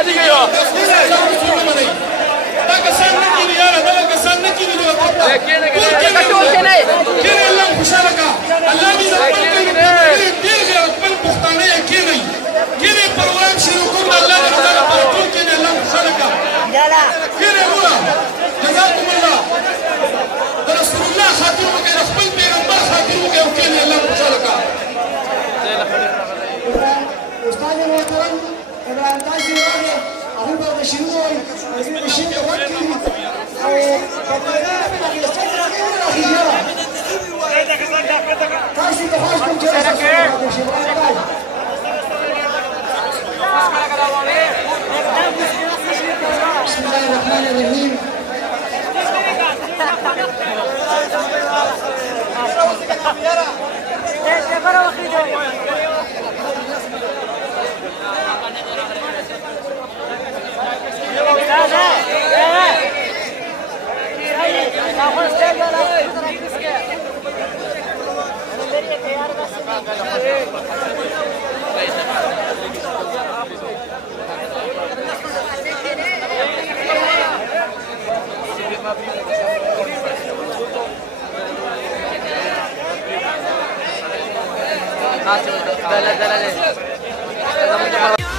Hadi geliyor. کینې الله خوشحاله کا الله دې ډېر غیرتمن پښتانه یې کینې پروګرام شروع کوم الله دې تعالی پر ټول کینې الله خوشحاله کا کینې وره جزاکم الله د رسول الله خاطر وکړئ د خپل پیغمبر خاطر وکړئ او کینې الله خوشحاله کا استاد محترم ابراهیم تاسو وایي هغه به شروع وي د شین وخت او په پیدا باندې څنګه راغلی تاسو ته خوش کوم چې بسم الله الرحمن الرحيم Dale.